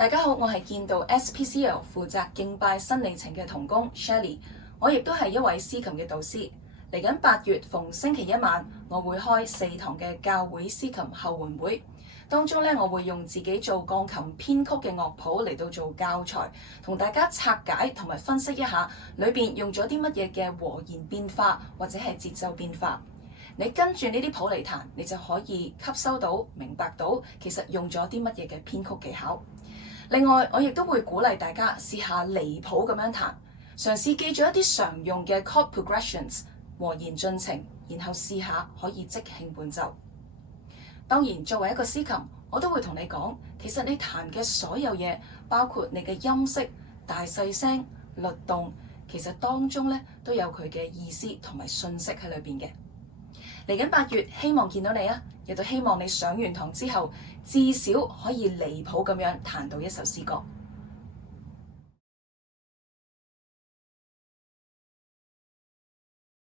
大家好，我係建道 SPCL 負責敬拜新里程嘅同工 Shelly， 我亦都係一位司琴嘅導師。嚟緊8月逢星期一晚，我會開4堂嘅教會司琴後援會，當中咧我會用自己做鋼琴編曲嘅樂譜嚟到做教材，同大家拆解同埋分析一下裏邊用咗啲乜嘢嘅和弦變化或者係節奏變化。你跟住呢啲譜嚟彈，你就可以吸收到、明白到其實用咗啲乜嘢嘅編曲技巧。另外，我亦都會鼓勵大家試下離譜咁樣彈，嘗試記住一啲常用嘅 chord progressions 和弦進程，然後試下可以即興伴奏。當然，作為一個司琴，我都會同你講，其實你彈嘅所有嘢，包括你嘅音色、大細聲、律動，其實當中咧都有佢嘅意思同埋信息喺裏邊嘅。嚟緊8月，希望見到你啊！亦都希望你上完堂之後，至少可以離譜咁樣彈到一首詩歌。